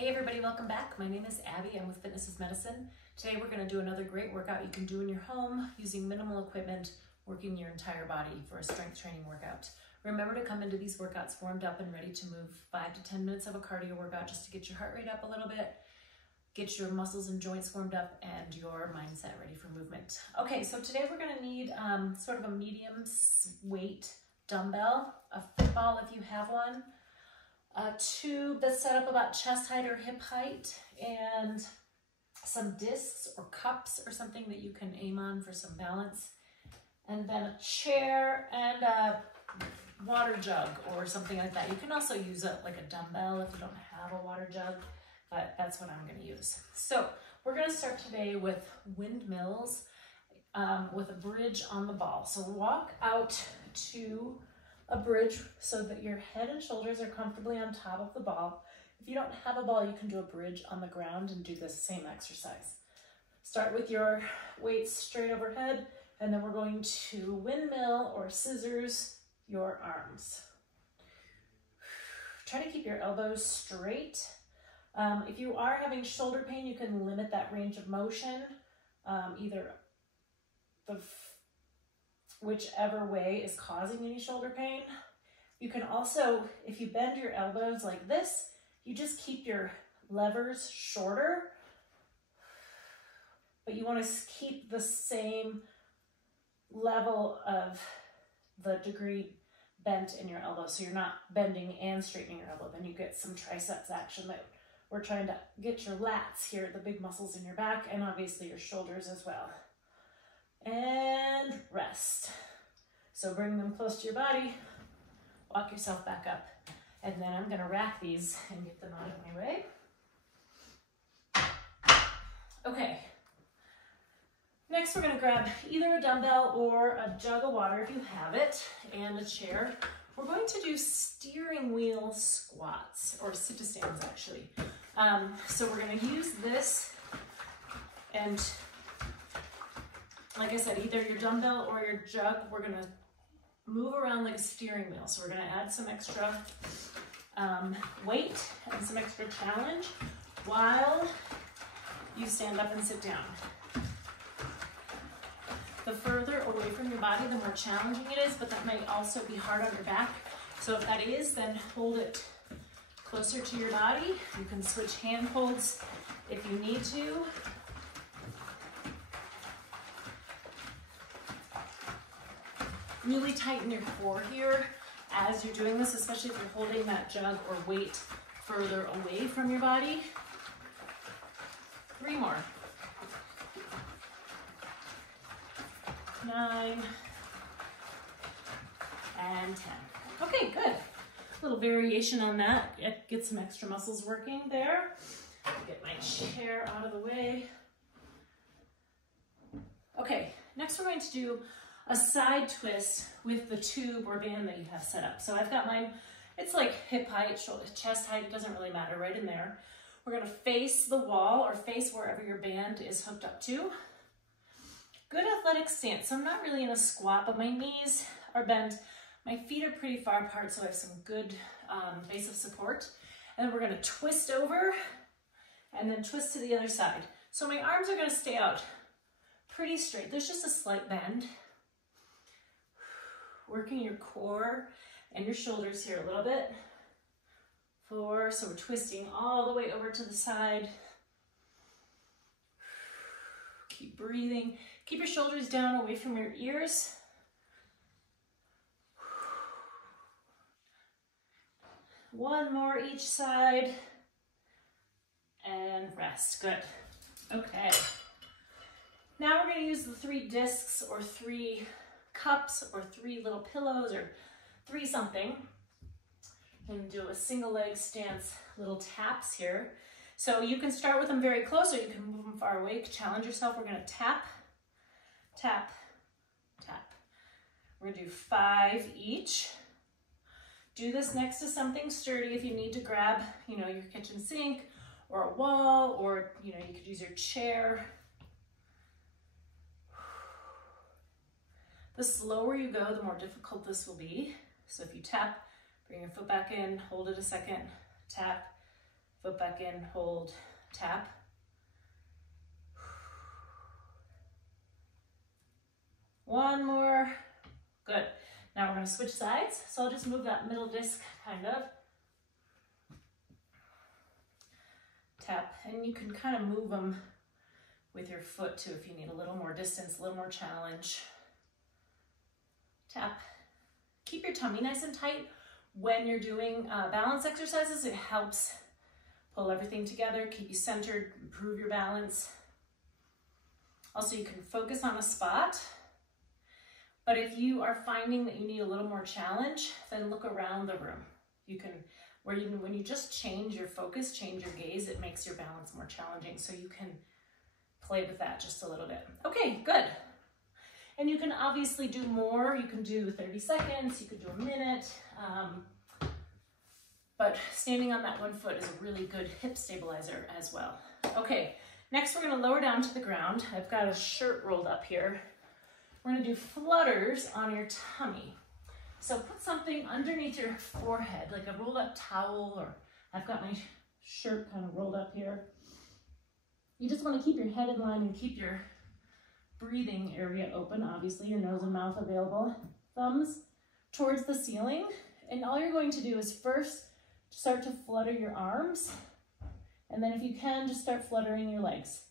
Hey everybody, welcome back. My name is Abby. I'm with Fitness is Medicine. Today we're going to do another great workout you can do in your home using minimal equipment, working your entire body for a strength training workout. Remember to come into these workouts warmed up and ready to move 5 to 10 minutes of a cardio workout just to get your heart rate up a little bit, get your muscles and joints warmed up, and your mindset ready for movement. Okay, so today we're going to need sort of a medium weight dumbbell, a fit ball if you have one, a tube that's set up about chest height or hip height, and some discs or cups or something that you can aim on for some balance, and then a chair and a water jug or something like that. You can also use it like a dumbbell if you don't have a water jug, but that's what I'm going to use. So we're going to start today with windmills with a bridge on the ball. So walk out to a bridge so that your head and shoulders are comfortably on top of the ball. If you don't have a ball, you can do a bridge on the ground and do this same exercise. Start with your weights straight overhead, and then we're going to windmill or scissors your arms. Try to keep your elbows straight. If you are having shoulder pain, you can limit that range of motion, either whichever way is causing any shoulder pain. You can also, if you bend your elbows like this, you just keep your levers shorter, but you want to keep the same level of the degree bent in your elbow, so you're not bending and straightening your elbow. Then you get some triceps action that we're trying to get your lats here, the big muscles in your back, and obviously your shoulders as well. And rest. So bring them close to your body, walk yourself back up, and then I'm going to rack these and get them out of my way. Okay. Next, we're going to grab either a dumbbell or a jug of water if you have it, and a chair. We're going to do steering wheel squats, or sit-to-stands actually. So we're going to use this, and like I said, either your dumbbell or your jug, we're going to move around like a steering wheel. So we're going to add some extra weight and some extra challenge while you stand up and sit down. The further away from your body, the more challenging it is, but that might also be hard on your back. So if that is, then hold it closer to your body. You can switch hand holds if you need to. Really tighten your core here as you're doing this, especially if you're holding that jug or weight further away from your body. 3 more. 9 and 10. Okay, good. A little variation on that. Get some extra muscles working there. Get my chair out of the way. Okay, next we're going to do a side twist with the tube or band that you have set up. So I've got mine, it's like hip height, shoulder, chest height, it doesn't really matter, right in there. We're gonna face the wall or face wherever your band is hooked up to. Good athletic stance. So I'm not really in a squat, but my knees are bent. My feet are pretty far apart, so I have some good base of support. And then we're gonna twist over and then twist to the other side. So my arms are gonna stay out pretty straight. There's just a slight bend. Working your core and your shoulders here a little bit. 4, so we're twisting all the way over to the side. Keep breathing. Keep your shoulders down away from your ears. One more each side. And rest. Good. Okay. Now we're going to use the 3 discs or 3 cups or 3 little pillows or 3 something, and do a single leg stance, little taps here. So you can start with them very close or you can move them far away. Challenge yourself. We're going to tap, tap, tap. We're going to do 5 each. Do this next to something sturdy if you need to grab, your kitchen sink or a wall, or, you could use your chair. The slower you go, the more difficult this will be. So if you tap, bring your foot back in, hold it a second, tap, foot back in, hold, tap. One more, good. Now we're gonna switch sides. So I'll just move that middle disc, kind of. Tap, and you can kind of move them with your foot too if you need a little more distance, a little more challenge. Tap. Keep your tummy nice and tight. When you're doing balance exercises, it helps pull everything together, keep you centered, improve your balance. Also, you can focus on a spot, but if you are finding that you need a little more challenge, then look around the room. You can, when you just change your focus, change your gaze, it makes your balance more challenging, so you can play with that just a little bit. Okay, good. And you can obviously do more. You can do 30 seconds, you could do a minute, but standing on that one foot is a really good hip stabilizer as well. Okay, next we're gonna lower down to the ground. I've got a shirt rolled up here. We're gonna do flutters on your tummy. So put something underneath your forehead, like a rolled up towel, or I've got my shirt kind of rolled up here. You just wanna keep your head in line and keep your breathing area open, obviously, your nose and mouth available. Thumbs towards the ceiling. And all you're going to do is first start to flutter your arms. And then if you can, just start fluttering your legs.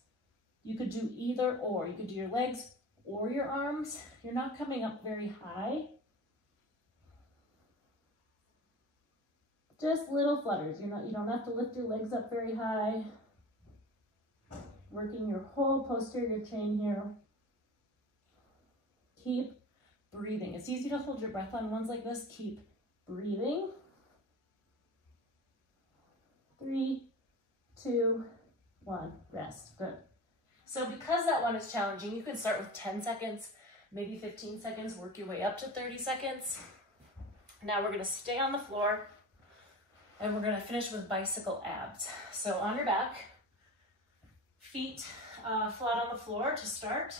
You could do either or. You could do your legs or your arms. You're not coming up very high. Just little flutters. You don't have to lift your legs up very high. Working your whole posterior chain here. Keep breathing. It's easy to hold your breath on ones like this. Keep breathing. 3, 2, 1, rest. Good. So because that one is challenging, you can start with 10 seconds, maybe 15 seconds, work your way up to 30 seconds. Now we're gonna stay on the floor and we're gonna finish with bicycle abs. So on your back, feet flat on the floor to start.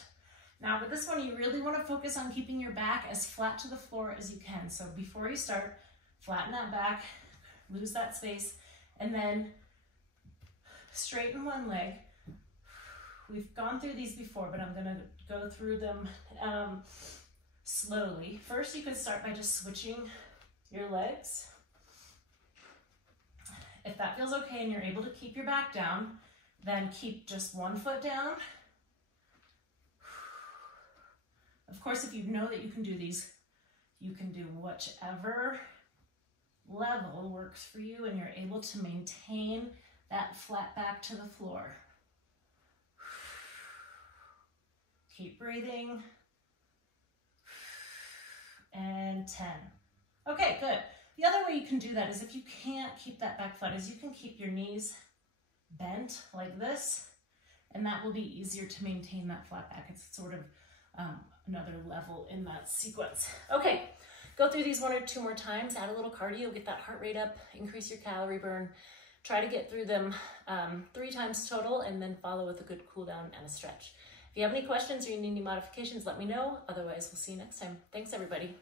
Now with this one, you really want to focus on keeping your back as flat to the floor as you can. So before you start, flatten that back, lose that space, and then straighten one leg. We've gone through these before, but I'm gonna go through them slowly. First, you can start by just switching your legs. If that feels okay and you're able to keep your back down, then keep just one foot down. Of course, if you know that you can do these, you can do whichever level works for you and you're able to maintain that flat back to the floor. Keep breathing. And 10. Okay, good. The other way you can do that is if you can't keep that back flat, is you can keep your knees bent like this, and that will be easier to maintain that flat back. It's sort of another level in that sequence. Okay, go through these 1 or 2 more times, add a little cardio, get that heart rate up, increase your calorie burn. Try to get through them 3 times total, and then follow with a good cool down and a stretch. If you have any questions or you need any modifications, let me know. Otherwise, we'll see you next time. Thanks, everybody.